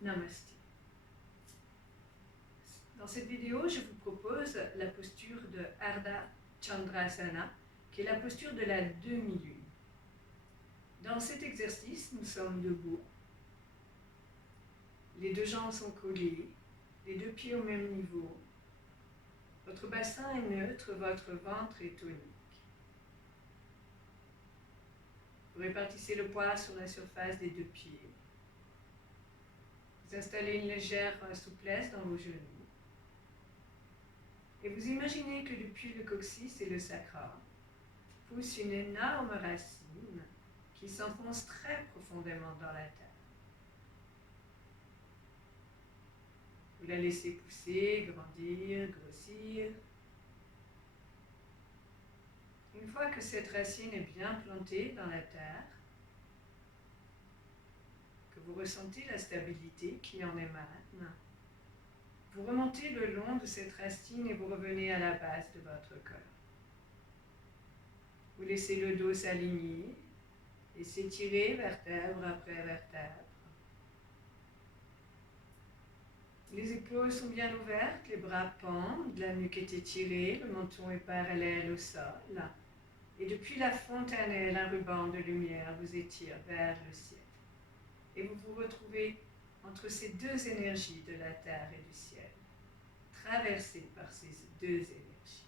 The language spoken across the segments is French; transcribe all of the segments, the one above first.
Namasté. Dans cette vidéo, je vous propose la posture de Ardha Chandrasana, qui est la posture de la demi-lune. Dans cet exercice, nous sommes debout. Les deux jambes sont collées, les deux pieds au même niveau. Votre bassin est neutre, votre ventre est tonique. Vous répartissez le poids sur la surface des deux pieds. Vous installez une légère souplesse dans vos genoux. Et vous imaginez que depuis le coccyx et le sacrum pousse une énorme racine qui s'enfonce très profondément dans la terre. Vous la laissez pousser, grandir, grossir. Une fois que cette racine est bien plantée dans la terre, que vous ressentez la stabilité qui en émane, vous remontez le long de cette racine et vous revenez à la base de votre corps. Vous laissez le dos s'aligner et s'étirer vertèbre après vertèbre. Les épaules sont bien ouvertes, les bras pendent, la nuque est étirée, le menton est parallèle au sol. Et depuis la fontanelle, un ruban de lumière vous étire vers le ciel. Et vous vous retrouvez entre ces deux énergies de la terre et du ciel, traversés par ces deux énergies.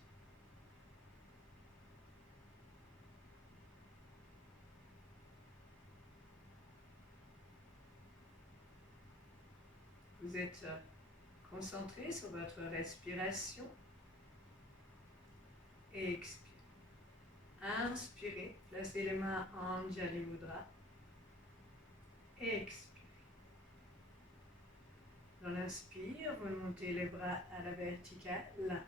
Vous êtes concentré sur votre respiration et expirez. Inspirez, placez les mains en Anjali Mudra. Expirez. Dans l'inspire, vous montez les bras à la verticale.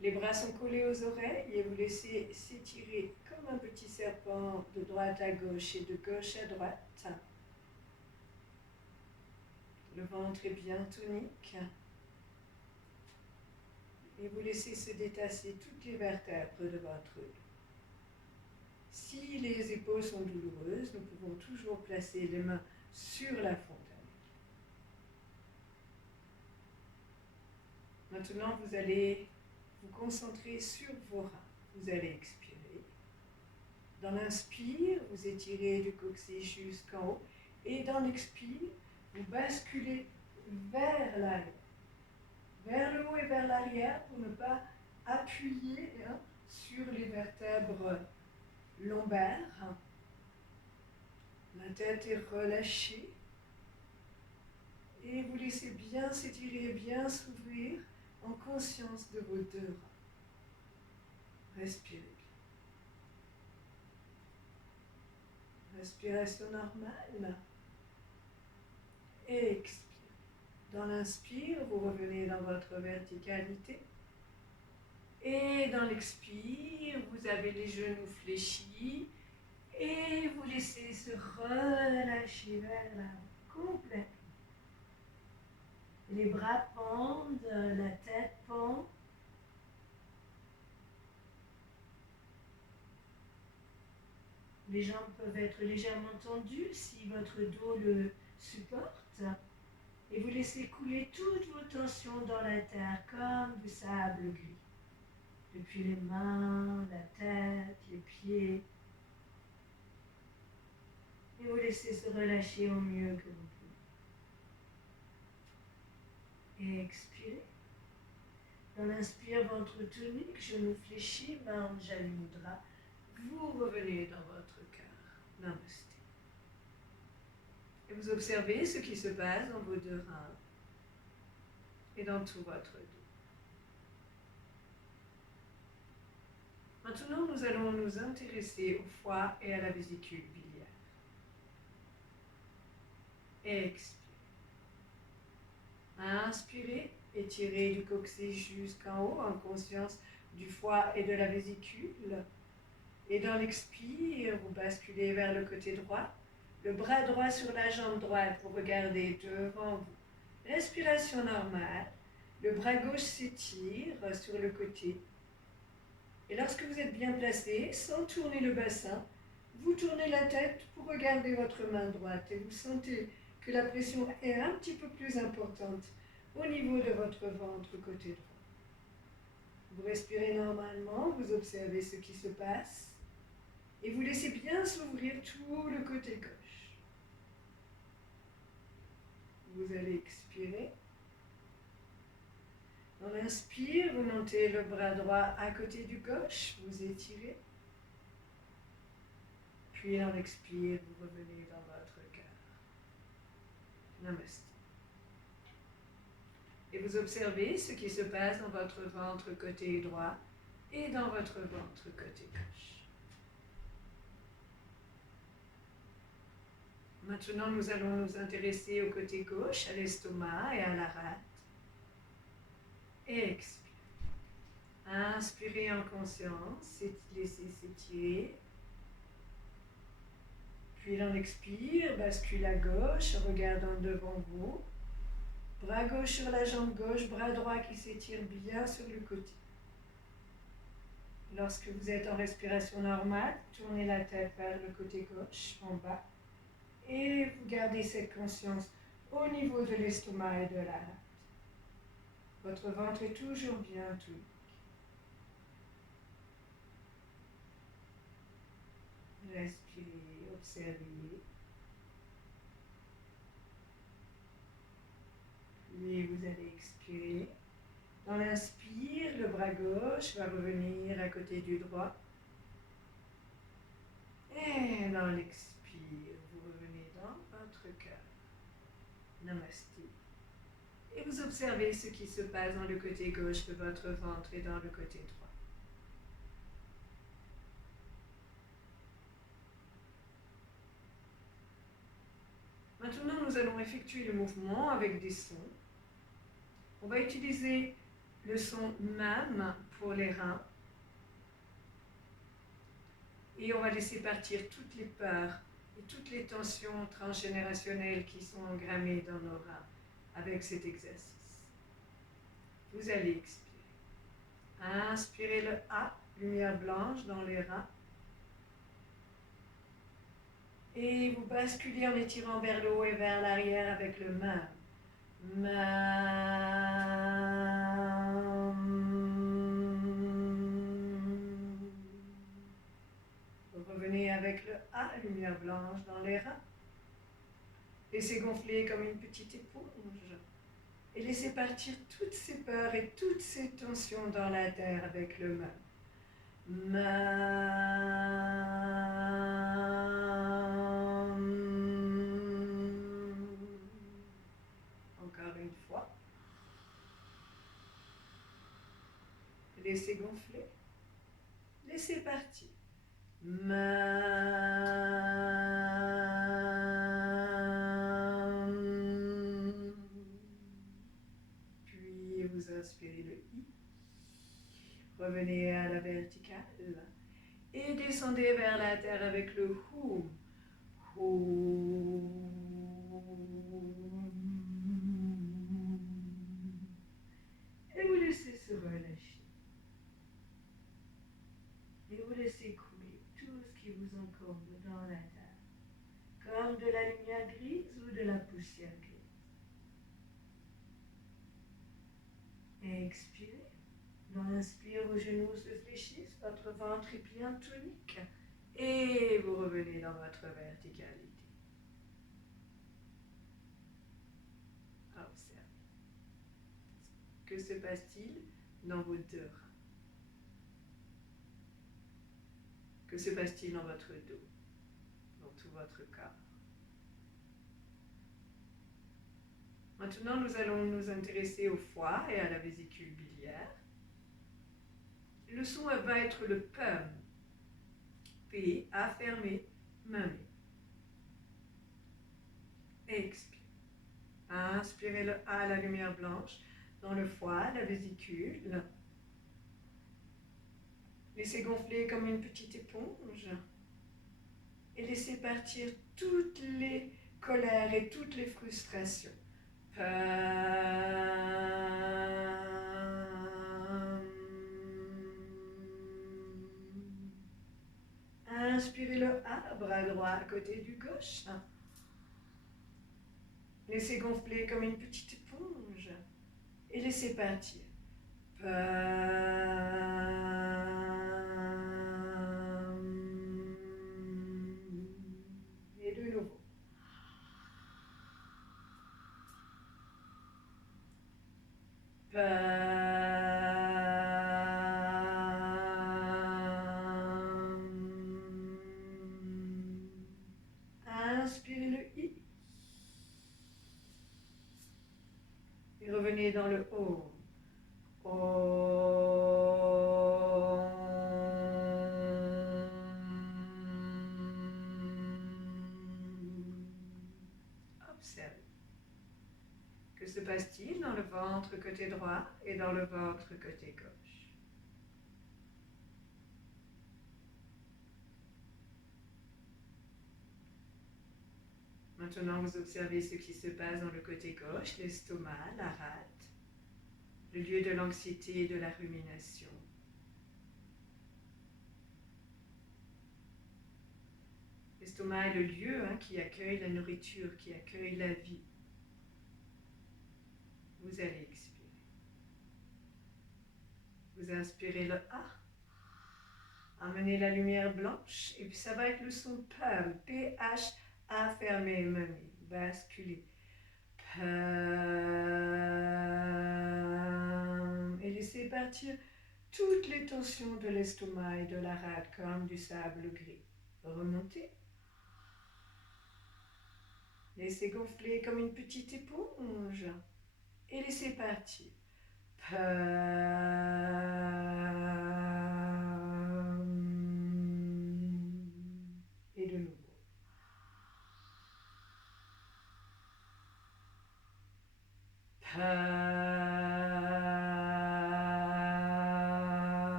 Les bras sont collés aux oreilles et vous laissez s'étirer comme un petit serpent de droite à gauche et de gauche à droite. Le ventre est bien tonique. Et vous laissez se détasser toutes les vertèbres de votre dos. Si les épaules sont douloureuses, nous pouvons toujours placer les mains sur la fontanelle. Maintenant, vous allez vous concentrer sur vos reins. Vous allez expirer. Dans l'inspire, vous étirez du coccyx jusqu'en haut. Et dans l'expire, vous basculez vers l'arrière. Vers le haut et vers l'arrière pour ne pas appuyer sur les vertèbres lombaires. La tête est relâchée. Et vous laissez bien s'étirer, bien s'ouvrir en conscience de vos deux reins. Respirez. Respiration normale. Et expire. Dans l'inspire, vous revenez dans votre verticalité. Et dans l'expire, vous avez les genoux fléchis. Et vous laissez se relâcher vers l'avant complètement. Les bras pendent, la tête pend. Les jambes peuvent être légèrement tendues si votre dos le supporte. Et vous laissez couler toutes vos tensions dans la terre comme du sable gris. Depuis les mains, la tête, les pieds. Et vous laissez se relâcher au mieux que vous pouvez. Et expirez. Dans l'inspire, ventre tonique, genoux fléchis, main Anjali Mudra. Vous revenez dans votre cœur. Namasté. Et vous observez ce qui se passe dans vos deux reins et dans tout votre dos. Maintenant, nous allons nous intéresser au foie et à la vésicule biliaire. Expirez. Inspirez, étirez du coccyx jusqu'en haut en conscience du foie et de la vésicule. Et dans l'expire, vous basculez vers le côté droit. Le bras droit sur la jambe droite pour regarder devant vous. Respiration normale. Le bras gauche s'étire sur le côté. Et lorsque vous êtes bien placé, sans tourner le bassin, vous tournez la tête pour regarder votre main droite. Et vous sentez que la pression est un petit peu plus importante au niveau de votre ventre côté droit. Vous respirez normalement, vous observez ce qui se passe et vous laissez bien s'ouvrir tout le côté gauche. Vous allez expirer. Dans l'inspire, vous montez le bras droit à côté du gauche, vous étirez. Puis dans l'expire, vous revenez dans votre cœur. Namaste. Et vous observez ce qui se passe dans votre ventre côté droit et dans votre ventre côté gauche. Maintenant, nous allons nous intéresser au côté gauche, à l'estomac et à la rate. Et expire. Inspirez en conscience, laissez s'étirer. Puis dans l'expire, bascule à gauche, regardant devant vous. Bras gauche sur la jambe gauche, bras droit qui s'étire bien sur le côté. Lorsque vous êtes en respiration normale, tournez la tête vers le côté gauche, en bas. Et vous gardez cette conscience au niveau de l'estomac et de la rate. Votre ventre est toujours bien tonique. Respirez, observez. Puis vous allez expirer. Dans l'inspire, le bras gauche va revenir à côté du droit. Et dans l'expire, vous revenez dans votre cœur. Namasté. Et vous observez ce qui se passe dans le côté gauche de votre ventre et dans le côté droit. Maintenant, nous allons effectuer le mouvement avec des sons. On va utiliser le son MAM pour les reins. Et on va laisser partir toutes les peurs et toutes les tensions transgénérationnelles qui sont engrammées dans nos reins avec cet exercice. Vous allez expirer. Inspirez le A, lumière blanche dans les reins. Et vous basculez en étirant vers le haut et vers l'arrière avec le MAM. Revenez avec le A, lumière blanche dans les reins. Laissez gonfler comme une petite éponge. Et laissez partir toutes ces peurs et toutes ces tensions dans la terre avec le MAM. Encore une fois. Laissez gonfler. Laissez partir. Puis vous inspirez le I. Revenez à la verticale. Et descendez vers la terre avec le HOUM. Et vous laissez se relâcher. Et vous laissez couler tout ce qui vous encombre dans la terre, comme de la lumière grise ou de la poussière grise. Et expirez. Dans l'inspire, vos genoux se fléchissent, votre ventre est bien tonique. Et vous revenez dans votre verticalité. Observez. Que se passe-t-il dans vos deux reins? Que se passe-t-il dans votre dos, dans tout votre corps? Maintenant, nous allons nous intéresser au foie et à la vésicule biliaire. Le son va être le PUM. P, A fermé, main. Expire. Inspirez le A, la lumière blanche, dans le foie, la vésicule. Laissez gonfler comme une petite éponge. Et laissez partir toutes les colères et toutes les frustrations. Inspirez le A, bras droit à côté du gauche. Laissez gonfler comme une petite éponge et laissez partir. Et de nouveau. Inspirez le I. Et revenez dans le O. Observez. Que se passe-t-il dans le ventre côté droit et dans le ventre côté gauche? Maintenant, vous observez ce qui se passe dans le côté gauche, l'estomac, la rate, le lieu de l'anxiété et de la rumination. L'estomac est le lieu qui accueille la nourriture, qui accueille la vie. Vous allez expirer. Vous inspirez le A. Amenez la lumière blanche et puis ça va être le son PAM. P-H-A fermé, menez. Basculez. PAM. Et laissez partir toutes les tensions de l'estomac et de la rate comme du sable gris. Remontez. Laissez gonfler comme une petite éponge. Et laissez partir. Et de nouveau.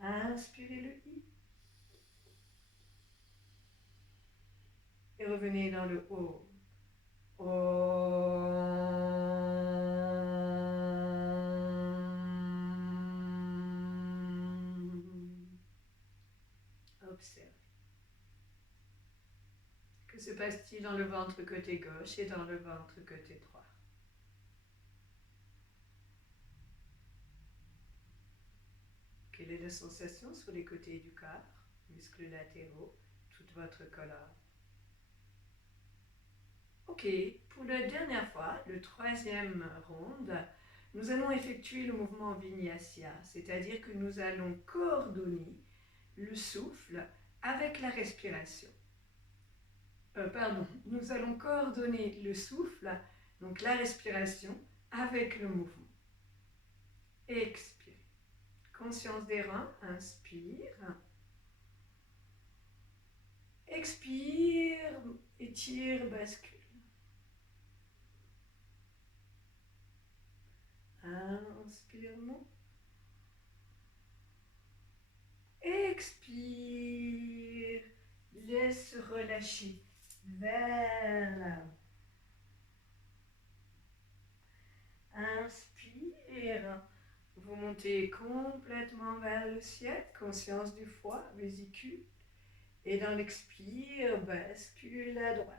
Inspirez le I. Et revenez dans le O. Observez. Que se passe-t-il dans le ventre côté gauche et dans le ventre côté droit? Quelle est la sensation sur les côtés du corps, muscles latéraux, toute votre colonne? Ok, pour la dernière fois, le troisième ronde, nous allons effectuer le mouvement Vinyasa, c'est-à-dire que nous allons coordonner le souffle avec la respiration. Nous allons coordonner le souffle, donc la respiration, avec le mouvement. Expirez. Conscience des reins, inspire. Expire, étire, bascule. Inspirement. Expire. Laisse relâcher vers l'avant. Inspire. Vous montez complètement vers le ciel, conscience du foie, vésicule. Et dans l'expire, bascule à droite.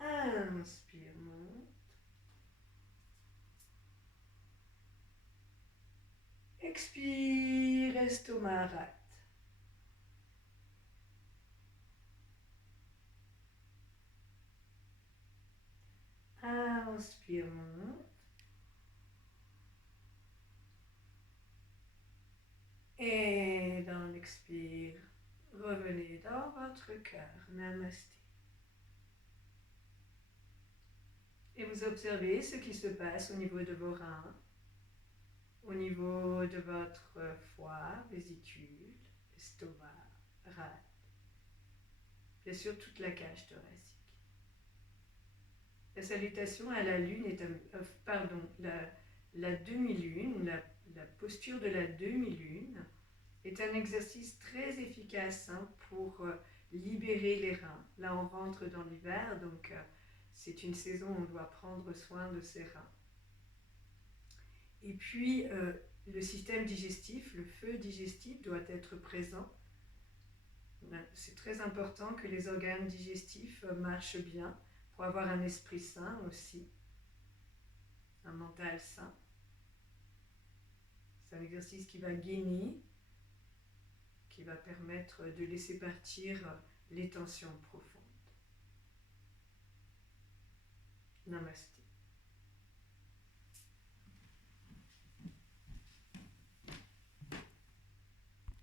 Inspire, monte. Expire, estomac, rate. Inspire, monte. Et dans l'expire, revenez dans votre cœur. Namasté. Et vous observez ce qui se passe au niveau de vos reins, au niveau de votre foie, vésicule, estomac, rate. Bien sûr, toute la cage thoracique. La salutation à la lune est la demi-lune, la posture de la demi-lune est un exercice très efficace pour libérer les reins. Là, on rentre dans l'hiver, donc c'est une saison où on doit prendre soin de ses reins. Et puis, le système digestif, le feu digestif doit être présent C'est très important que les organes digestifs marchent bien pour avoir un esprit sain aussi, un mental sain. C'est un exercice qui va gainer, qui va permettre de laisser partir les tensions profondes. Namasté.